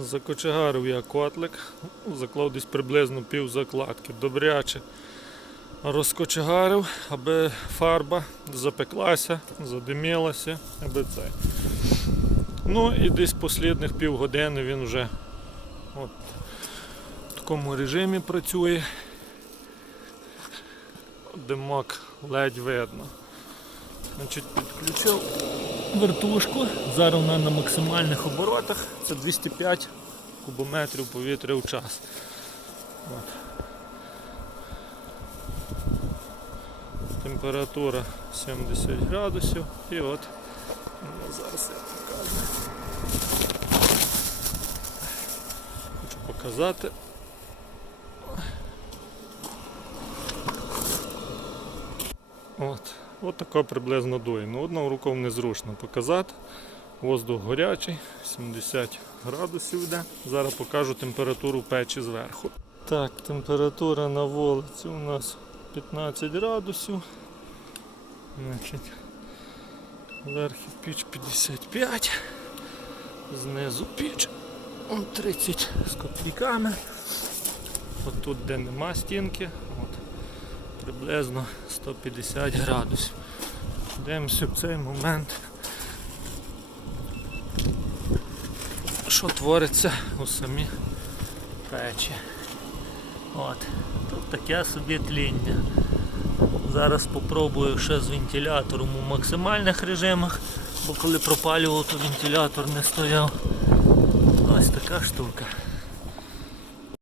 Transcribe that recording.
Закочегарив я котлик, заклав десь приблизно пів закладки. Добряче розкочегарив, аби фарба запеклася, задимілася, аби це. Ну і десь послідних півгодини він вже от, в такому режимі працює. Димок ледь видно. Значить, підключив вертушку. Зараз вона на максимальних оборотах. Це 205 кубометрів повітря в час. От. Температура 70 градусів. І от ну, зараз я покажу. Хочу показати. От. От тако приблизно дує. Ну, одною рукою незручно показати. Воздух гарячий, 70 градусів йде. Зараз покажу температуру печі зверху. Так, температура на вулиці у нас 15 градусів. Значить, піч 55, знизу піч 30 з копійками. От тут, де нема стінки, от, приблизно 150 градусів. Дивимося в цей момент, що твориться у самій печі. От. Тут таке собі тління. Зараз спробую ще з вентилятором у максимальних режимах, бо коли пропалював, то вентилятор не стояв. Ось така штука.